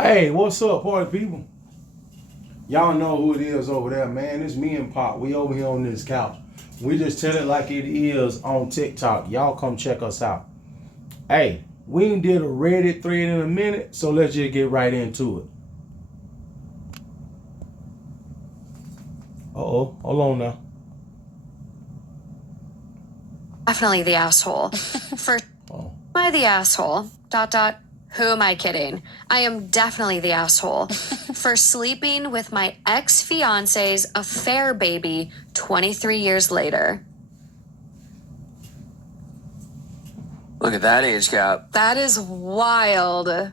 Hey, what's up, party people? Y'all know who it is over there, man. It's me and Pop. We over here on this couch. We just tell it like it is on TikTok. Y'all come check us out. Hey, we ain't did a Reddit thread in a minute, so let's just get right into it. Uh-oh, hold on now. Definitely the asshole. For Oh. am I the asshole? Who am I kidding? I am definitely the asshole for sleeping with my ex-fiance's affair baby 23 years later. Look at that age gap. That is wild.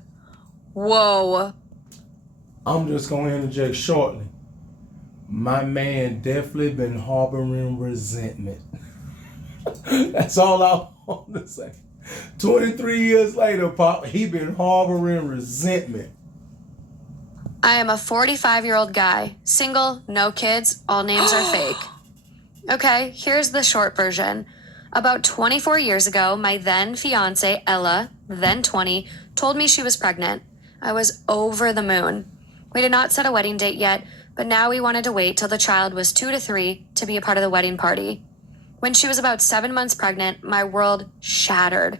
Whoa. I'm just gonna interject shortly. My man definitely been harboring resentment. That's all I want to say. 23 years later, Pop, he been harboring resentment. I am a 45-year-old guy, single, no kids, all names are fake. Okay, here's the short version. About 24 years ago, my then fiance, Ella, then 20, told me she was pregnant. I was over the moon. We did not set a wedding date yet, but now we wanted to wait till the child was 2 to 3 to be a part of the wedding party. When she was about 7 months pregnant, my world shattered.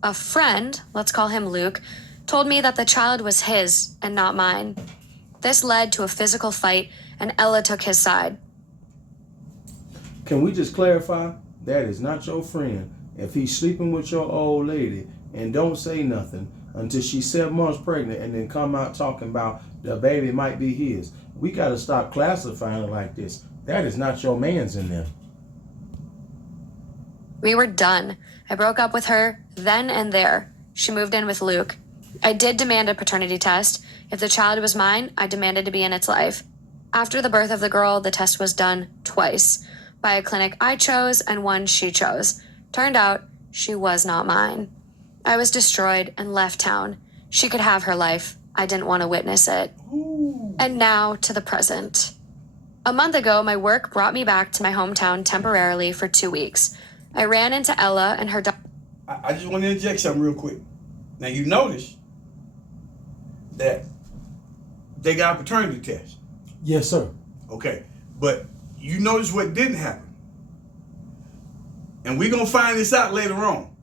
A friend, let's call him Luke, told me that the child was his and not mine. This led to a physical fight, and Ella took his side. Can we just clarify? That is not your friend. If he's sleeping with your old lady and don't say nothing until she's 7 months pregnant and then come out talking about the baby might be his, we got to stop classifying it like this. That is not your man's in there. We were done. I broke up with her then and there. She moved in with Luke. I did demand a paternity test. If the child was mine, I demanded to be in its life. After the birth of the girl, the test was done twice by a clinic I chose and one she chose. Turned out she was not mine. I was destroyed and left town. She could have her life. I didn't want to witness it. Ooh. And now to the present. A month ago, my work brought me back to my hometown temporarily for 2 weeks. I ran into Ella and her daughter. I just want to interject something real quick. Now, you notice that they got a paternity test. Yes, sir. Okay. But you notice what didn't happen. And we're going to find this out later on.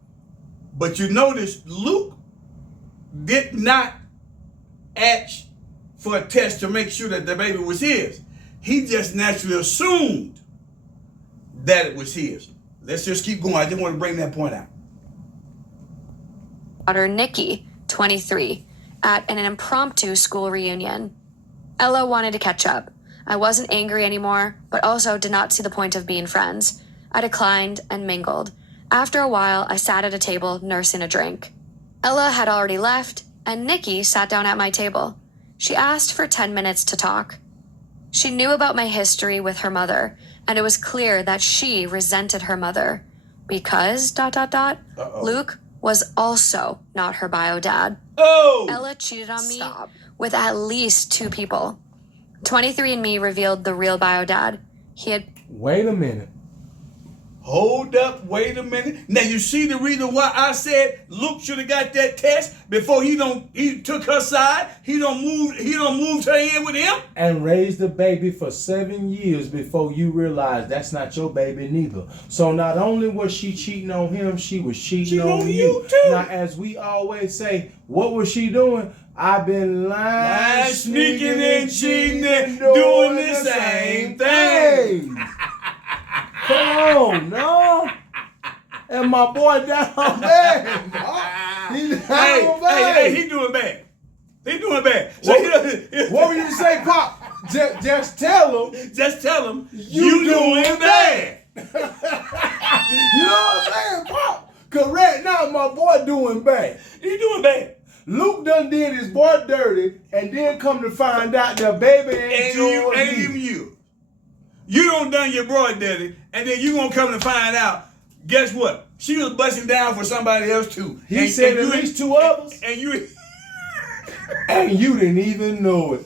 But you notice Luke did not ask for a test to make sure that the baby was his. He just naturally assumed that it was his. Let's just keep going. I just want to bring that point out. Daughter Nikki, 23, at an impromptu school reunion. Ella wanted to catch up. I wasn't angry anymore, but also did not see the point of being friends. I declined and mingled. After a while, I sat at a table nursing a drink. Ella had already left, and Nikki sat down at my table. She asked for 10 minutes to talk. She knew about my history with her mother, and it was clear that she resented her mother because, Luke was also not her bio dad. Oh! Ella cheated on me with at least 2 people. 23andMe revealed the real bio dad. He had... Wait a minute. Hold up, wait a minute. Now you see the reason why I said Luke should have got that test before he took her side. He don't move her in with him. And raised the baby for 7 years before you realized that's not your baby neither. So not only was she cheating on him, she was cheating on you too. Now, as we always say, what was she doing? I've been lying, sneaking and cheating and doing the same thing. Come on, no. And my boy down bad. Hey, he doing bad. He doing bad. So what were you say, Pop? Just tell him. Just tell him you doing bad. You know what I'm saying, Pop? Cause right now my boy doing bad. He doing bad. Luke done did his boy dirty, and then come to find out the baby ain't even you. You done your boy dirty, and then you gonna come to find out. Guess what? She was busting down for somebody else too. He said at least 2 others, and you and you didn't even know it.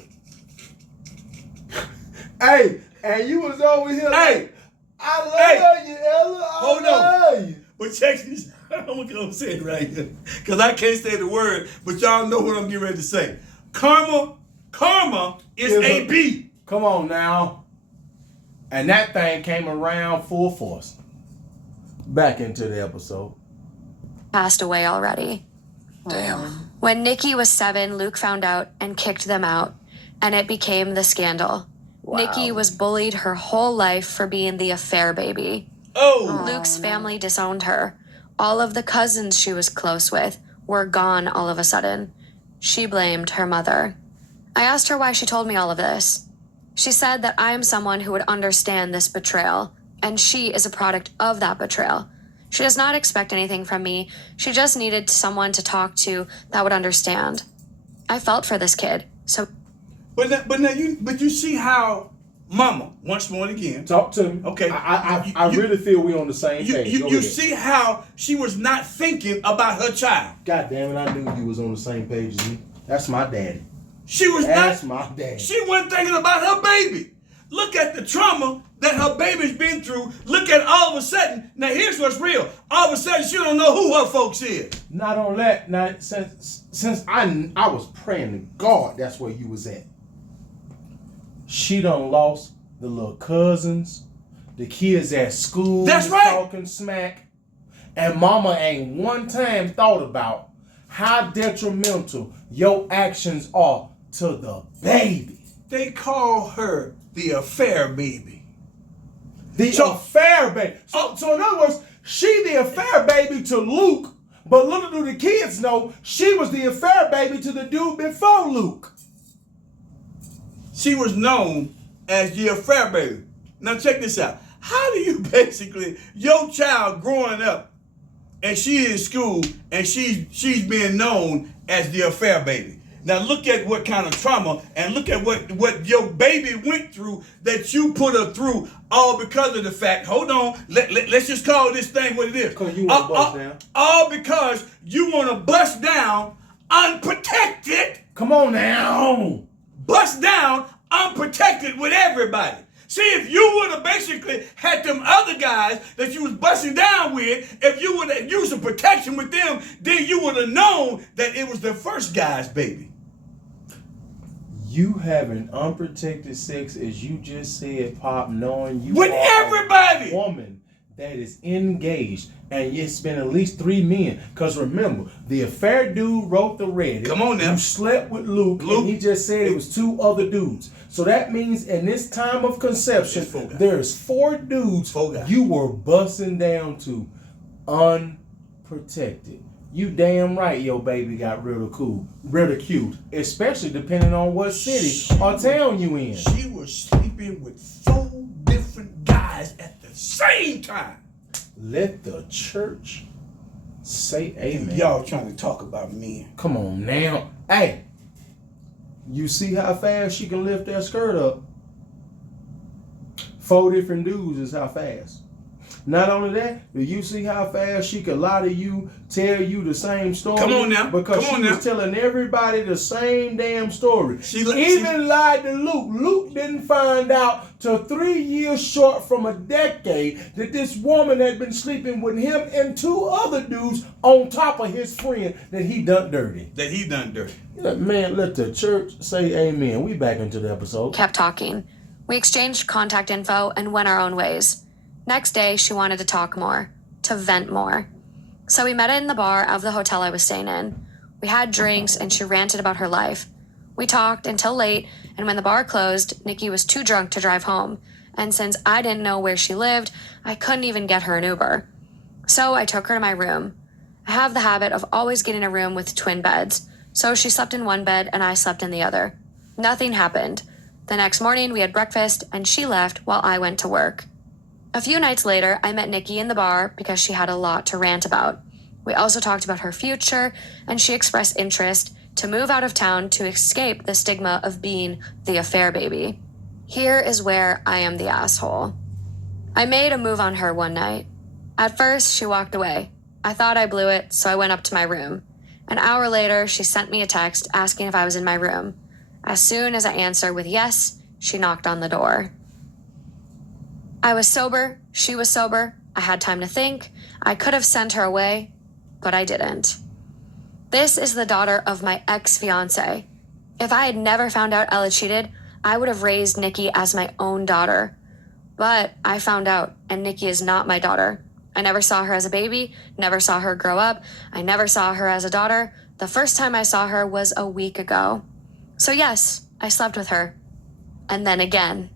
Hey, and you was over here like, I love you, Ella. Hold on. But check this out. I'm gonna say it right here. Because I can't say the word, but y'all know what I'm getting ready to say. Karma is a B. Come on now. And that thing came around full force. Back into the episode. Passed away already. Damn. When Nikki was 7, Luke found out and kicked them out, and it became the scandal. Wow. Nikki was bullied her whole life for being the affair baby. Oh. Luke's family disowned her. All of the cousins she was close with were gone all of a sudden. She blamed her mother. I asked her why she told me all of this. She said that I am someone who would understand this betrayal, and she is a product of that betrayal. She does not expect anything from me. She just needed someone to talk to that would understand. I felt for this kid, so... But you see how Mama, once more and again. Talk to me. Okay. I really feel we on the same page. You see how she was not thinking about her child. God damn it, I knew you was on the same page as me. That's my daddy. That's my daddy. She wasn't thinking about her baby. Look at the trauma that her baby's been through. Look at all of a sudden. Now here's what's real. All of a sudden she don't know who her folks is. Not on that. Now since I was praying to God, that's where you was at. She done lost the little cousins, the kids at school. That's right. Talking smack, and Mama ain't one time thought about how detrimental your actions are to the baby. They call her the affair baby. The affair baby. So in other words, she the affair baby to Luke, but little do the kids know she was the affair baby to the dude before Luke. She was known as the affair baby. Now check this out. How do you basically, your child growing up and she in school and she's being known as the affair baby. Now look at what kind of trauma and look at what your baby went through that you put her through, all because of the fact, hold on, let's just call this thing what it is. Because you want to bust down. All because you want to bust down unprotected. Come on now. Bust down unprotected with everybody. See, if you would have basically had them other guys that you was busting down with, if you would have used some protection with them, then you would have known that it was the first guy's baby. You having unprotected sex, as you just said, Pop, knowing you with are everybody. A woman that is engaged, and it's been at least 3 men. Because remember, the affair dude wrote the Reddit. Come on now. You slept with Luke, and he just said it was 2 other dudes. So that means in this time of conception, there's 4 dudes you were busting down to unprotected. You damn right your baby got ridiculed, especially depending on what city or town you in. She was sleeping with 4 different guys at the same time. Let the church say amen. Y'all trying to talk about men. Come on now. Hey, you see how fast she can lift that skirt up? 4 different dudes is how fast. Not only that, do you see how fast she could lie to you, tell you the same story? Come on now. Because she was telling everybody the same damn story. She lied to Luke. Luke didn't find out till 3 years short from a decade that this woman had been sleeping with him and 2 other dudes on top of his friend that he done dirty. Man, let the church say amen. We back into the episode. Kept talking. We exchanged contact info and went our own ways. Next day, she wanted to talk more, to vent more. So we met in the bar of the hotel I was staying in. We had drinks and she ranted about her life. We talked until late, and when the bar closed, Nikki was too drunk to drive home. And since I didn't know where she lived, I couldn't even get her an Uber. So I took her to my room. I have the habit of always getting a room with twin beds. So she slept in one bed and I slept in the other. Nothing happened. The next morning, we had breakfast and she left while I went to work. A few nights later, I met Nikki in the bar because she had a lot to rant about. We also talked about her future, and she expressed interest to move out of town to escape the stigma of being the affair baby. Here is where I am the asshole. I made a move on her one night. At first, she walked away. I thought I blew it, so I went up to my room. An hour later, she sent me a text asking if I was in my room. As soon as I answered with yes, she knocked on the door. I was sober, she was sober, I had time to think, I could have sent her away, but I didn't. This is the daughter of my ex-fiance. If I had never found out Ella cheated, I would have raised Nikki as my own daughter. But I found out, and Nikki is not my daughter. I never saw her as a baby, never saw her grow up. I never saw her as a daughter. The first time I saw her was a week ago. So yes, I slept with her. And then again.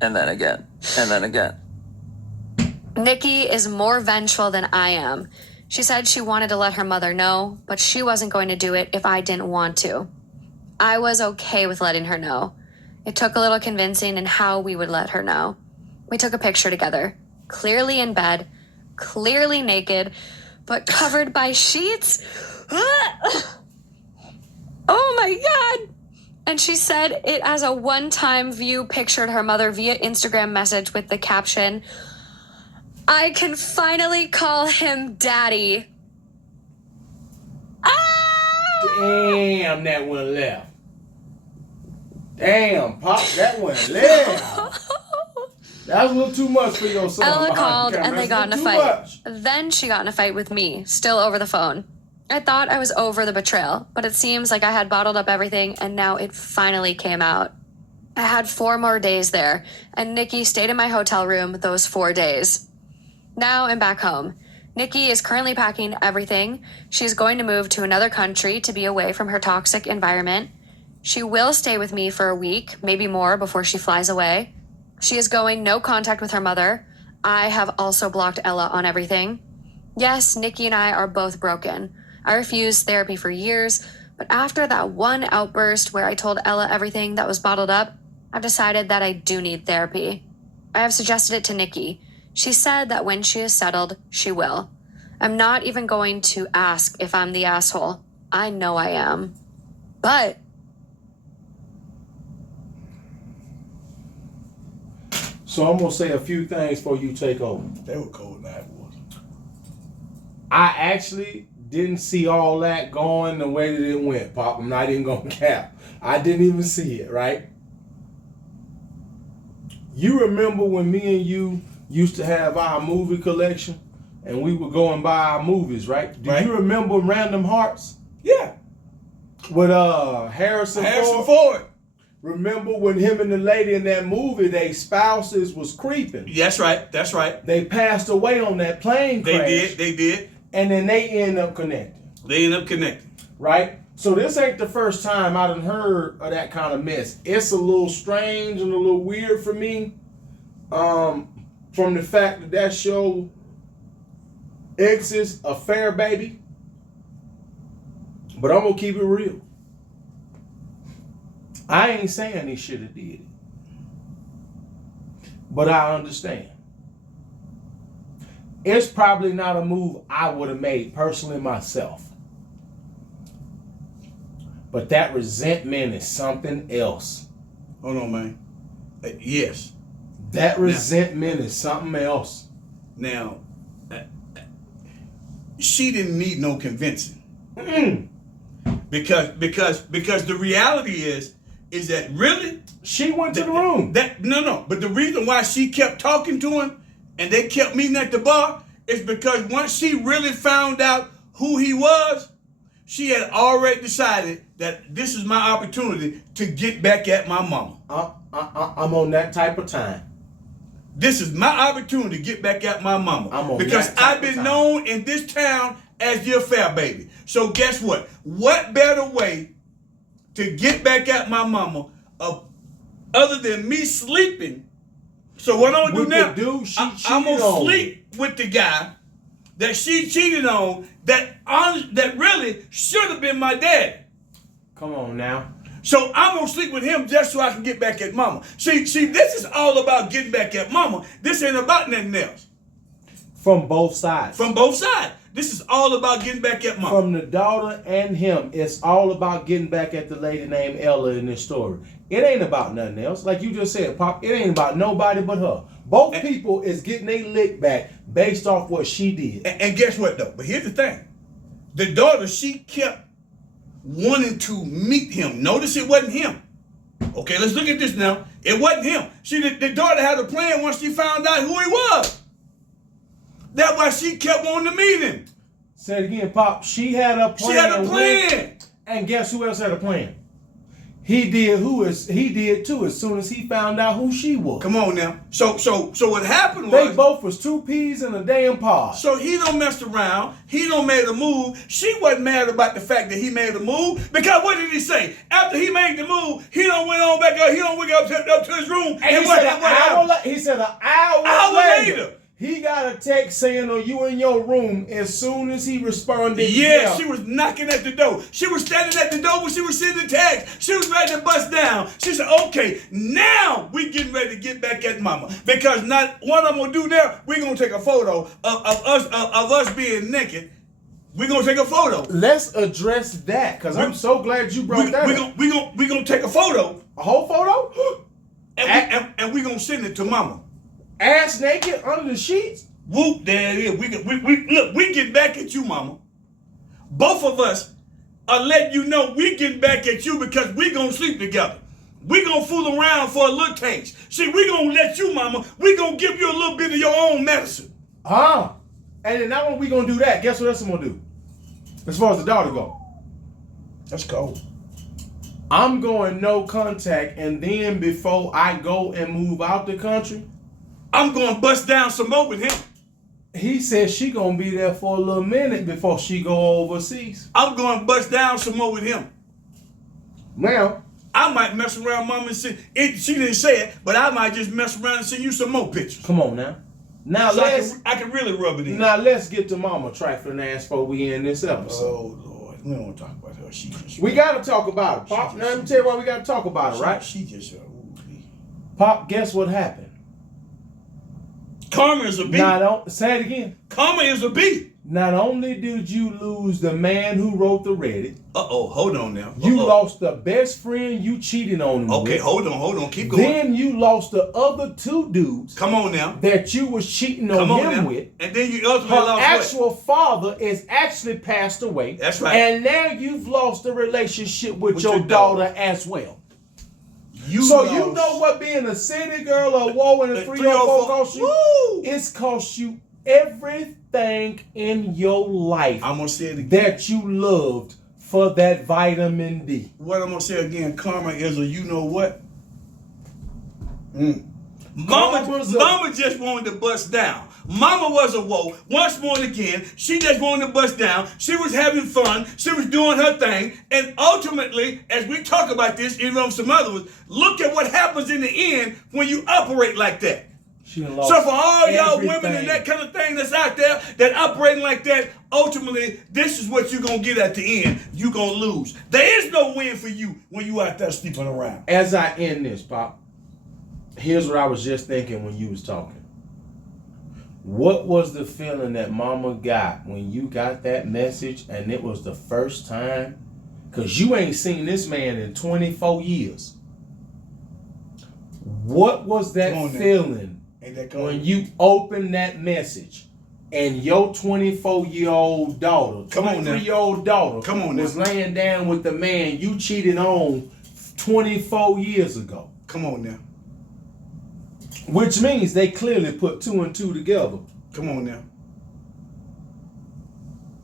And then again. And then again. Nikki is more vengeful than I am. She said she wanted to let her mother know, but she wasn't going to do it if I didn't want to. I was okay with letting her know. It took a little convincing in how we would let her know. We took a picture together, clearly in bed, clearly naked, but covered by sheets. Oh my God! And she said it as a one-time view pictured her mother via Instagram message with the caption, "I can finally call him daddy." Ah! Damn, that one left. Damn, Pop, that one left. That was a little too much for your son. Ella called and they got in a fight. Much. Then she got in a fight with me, still over the phone. I thought I was over the betrayal, but it seems like I had bottled up everything and now it finally came out. I had 4 more days there, and Nikki stayed in my hotel room those 4 days. Now I'm back home. Nikki is currently packing everything. She's going to move to another country to be away from her toxic environment. She will stay with me for a week, maybe more, before she flies away. She is going no contact with her mother. I have also blocked Ella on everything. Yes, Nikki and I are both broken. I refused therapy for years, but after that one outburst where I told Ella everything that was bottled up, I've decided that I do need therapy. I have suggested it to Nikki. She said that when she is settled, she will. I'm not even going to ask if I'm the asshole. I know I am. But So I'm gonna say a few things before you take over. They were cold night water. I actually didn't see all that going the way that it went, Pop. I'm not even gonna cap. I didn't even see it, right? You remember when me and you used to have our movie collection and we would go and buy our movies, right? Do you remember Random Hearts? Yeah. With Harrison Ford. Remember when him and the lady in that movie, they spouses was creeping? That's right. That's right. They passed away on that plane crash. They did. And then they end up connecting. Right? So this ain't the first time I done heard of that kind of mess. It's a little strange and a little weird for me. From the fact that show exes a fair baby. But I'm gonna keep it real. I ain't saying he should have did it. But I understand. It's probably not a move I would have made personally myself. But that resentment is something else. Hold on, man. Yes. That resentment is something else. Now, she didn't need no convincing. Because the reality is that really she went to the room. But the reason why she kept talking to him and they kept meeting at the bar is because once she really found out who he was, she had already decided that this is my opportunity to get back at my mama. I'm on that type of time. This is my opportunity to get back at my mama. Because I've been known in this town as the affair baby. So guess what? What better way to get back at my mama other than me sleeping? So what I'm gonna do now? I'm gonna sleep with the guy that she cheated on that really should have been my dad. Come on now. So I'm gonna sleep with him just so I can get back at mama. See, this is all about getting back at mama. This ain't about nothing else. From both sides. This is all about getting back at mama. From the daughter and him, it's all about getting back at the lady named Ella in this story. It ain't about nothing else. Like you just said, Pop, it ain't about nobody but her. Both people is getting their lick back based off what she did. And guess what, though? But here's the thing. The daughter, she kept wanting to meet him. Notice it wasn't him. Okay, let's look at this now. It wasn't him. The daughter had a plan once she found out who he was. That's why she kept wanting to meet him. Say it again, Pop. She had a plan. She had a plan. And guess who else had a plan? He did too as soon as he found out who she was. Come on now. So what happened was They both was two peas in a damn pod. so he don't mess around. He don't made a move. She wasn't mad about the fact that he made a move because what did he say? After he made the move, he don't went on back up. He don't went up to his room. And he said an hour later. He got a text saying, "Are you in your room?" As soon as he responded, Yeah, she was knocking at the door. She was standing at the door when she was sending the text. She was ready to bust down. She said, "Okay, now we getting ready to get back at mama because not what I'm gonna do now. We gonna take a photo of us being naked. We gonna take a photo. Let's address that because I'm so glad you brought that up. We gonna take a photo, A whole photo, and we gonna send it to mama. ass naked under the sheets. Whoop, there it is. We get back at you, mama. Both of us are letting you know we getting back at you because we gonna sleep together. We gonna fool around for a little taste. See, we gonna let you, mama. We gonna give you a little bit of your own medicine. And then now when we gonna do that, guess what else I'm gonna do? As far as the daughter go, That's cold. I'm going no contact, and then before I go and move out the country, I'm gonna bust down some more with him. he said she gonna be there for a little minute before she go overseas. I'm gonna bust down some more with him. Now, I might mess around, mama, and see it. She didn't say it, but I might just mess around and send you some more pictures. come on now. Now So let's I can really rub it in. now let's get to Mama trifling ass before we end this episode. Oh Lord, we don't want to talk about her. She just We gotta talk about it, Pop. Now let me tell you why we gotta talk about it, right? She just Pop, guess what happened? Karma is a B. Say it again. Karma is a B. Not only did you lose the man who wrote the Reddit, Hold on now. you lost the best friend you cheated on him Okay, with. hold on. Keep going. Then you lost the other two dudes Come on now. that you was cheating on Come on him now. with. And then you ultimately Her lost actual father is actually passed away. That's right. And now you've lost the relationship with your your daughter daughter. as well. what? You know what being a city girl or woe in a 304 cost you? Woo! It's cost you everything in your life I'm gonna say it again. that you loved for that vitamin D. What I'm gonna say again, karma is a you know what? Karma's Mama just wanted to bust down. Mama was a woe. Once more again, she just wanted to bust down. She was having fun. She was doing her thing. And ultimately, as we talk about this, even on some other ones, look at what happens in the end when you operate like that. So for all y'all women and that kind of thing that's out there that operating like that, ultimately, this is what you're going to get at the end. You're going to lose. There is no win for you when you out there sleeping around. As I end this, Pop, here's what I was just thinking when you was talking. What was the feeling that Mama got when you got that message and it was the first time? Because you ain't seen this man in 24 years. What was that feeling when you opened that message and your 24-year-old daughter, 23-year-old daughter was laying down with the man you cheated on 24 years ago? Come on now. Which means they clearly put 2 and 2 together. Come on now.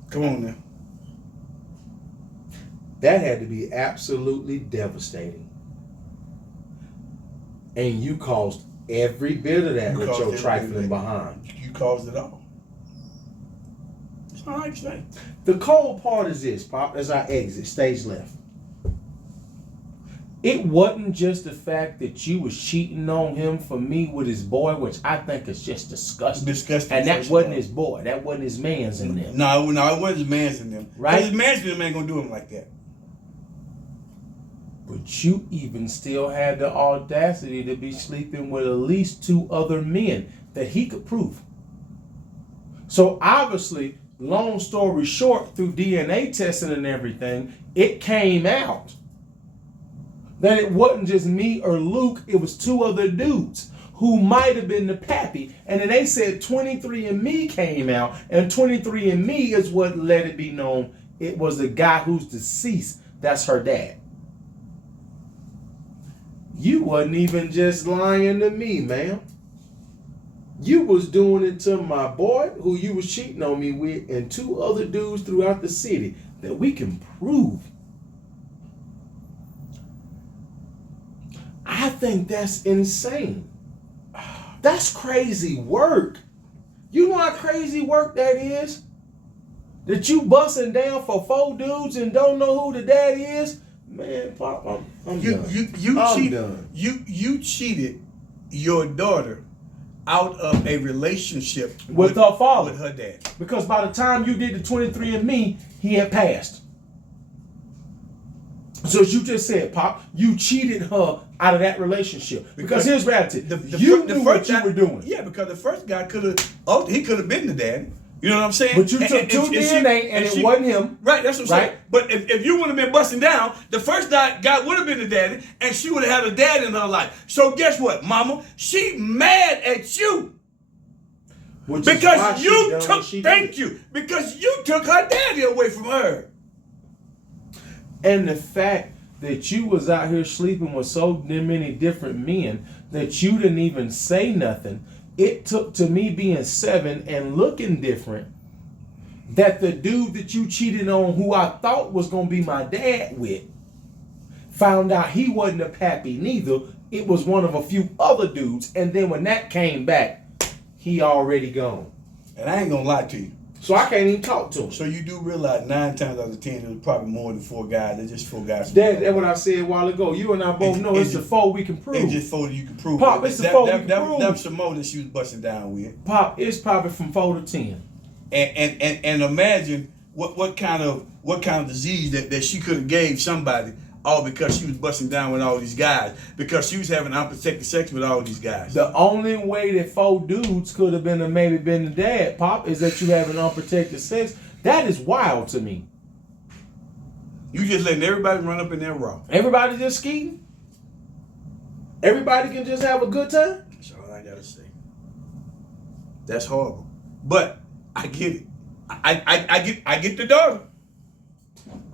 Come on now. That had to be absolutely devastating. And you caused every bit of that with your trifling behind. You caused it all. It's all right, say. The cold part is this, Pop, as I exit stage left. It wasn't just the fact that you was cheating on him for me with his boy, which I think is just disgusting. And that wasn't his boy. That wasn't his man's in them. No, it wasn't his man's in them. Right? His man's in them ain't gonna do him like that. But you even still had the audacity to be sleeping with at least 2 other men that he could prove. So obviously, long story short, through DNA testing and everything, it came out that it wasn't just me or Luke, it was 2 other dudes who might have been the pappy. And then they said 23andMe came out, and 23andMe is what let it be known it was the guy who's deceased. That's her dad. You wasn't even just lying to me, ma'am. You was doing it to my boy who you was cheating on me with and 2 other dudes throughout the city that we can prove think that's insane. That's crazy work. You know how crazy work that is? That you busting down for 4 dudes and don't know who the daddy is? Man, Pop, I'm done. You cheated your daughter out of a relationship with her father. With her dad. Because by the time you did the 23andMe, he had passed. So as you just said, Pop, you cheated her out of that relationship. Because here's reality. You knew what you were doing. Yeah, because the first guy could have been the daddy. You know what I'm saying? But you took two DNA and it wasn't him. Right, that's what I'm saying. But if you would have been busting down, the first guy would have been the daddy, and she would have had a dad in her life. So guess what, mama? She mad at you. Because you took her daddy away from her. And the fact that you was out here sleeping with so many different men that you didn't even say nothing. It took to me being 7 and looking different that the dude that you cheated on, who I thought was going to be my dad with, found out he wasn't a pappy neither. It was one of a few other dudes. And then when that came back, he already gone. And I ain't going to lie to you. So I can't even talk to him. So you do realize 9 times out of 10, it was probably more than 4 guys. They're just 4 guys. That's what I said a while ago. You and I both know it's the 4 we can prove. It's just 4 that you can prove. Pop, it's the 4 we can prove. That was some more that she was busting down with. Pop, it's probably from 4 to 10. And imagine what kind of disease that she could have gave somebody, all because she was busting down with all these guys, because she was having unprotected sex with all these guys. The only way that 4 dudes could have maybe been the dad, Pop, is that you having unprotected sex. That is wild to me. You just letting everybody run up in there raw. Everybody just skiing? Everybody can just have a good time? That's all I gotta say. That's horrible. But I get it. I get the daughter.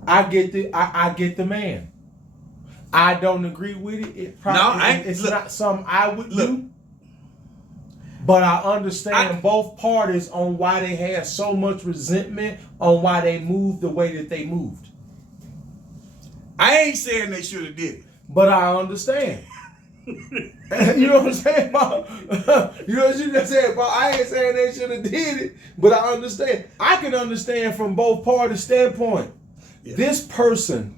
I get the man. I don't agree with it. It probably it's not something I would do. But I understand both parties on why they had so much resentment on why they moved the way that they moved. I ain't saying they should have did it. But I understand. You know what I'm saying, Bob? You know what you just said, Bob? I ain't saying they should have did it, but I understand. I can understand from both parties' standpoint. Yeah. This person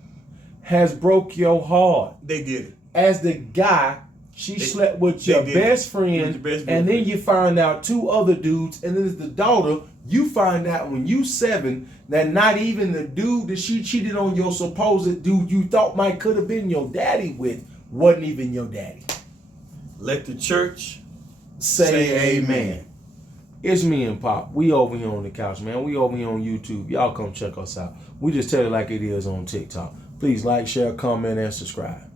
has broke your heart. They did it. As the guy, she slept with your best friend, and then you find out 2 other dudes, and then as the daughter, you find out when you 7 that not even the dude that she cheated on, your supposed dude you thought might could have been your daddy with, wasn't even your daddy. Let the church say amen. It's me and Pop. We over here on the couch, man. We over here on YouTube. Y'all come check us out. We just tell it like it is on TikTok. Please like, share, comment, and subscribe.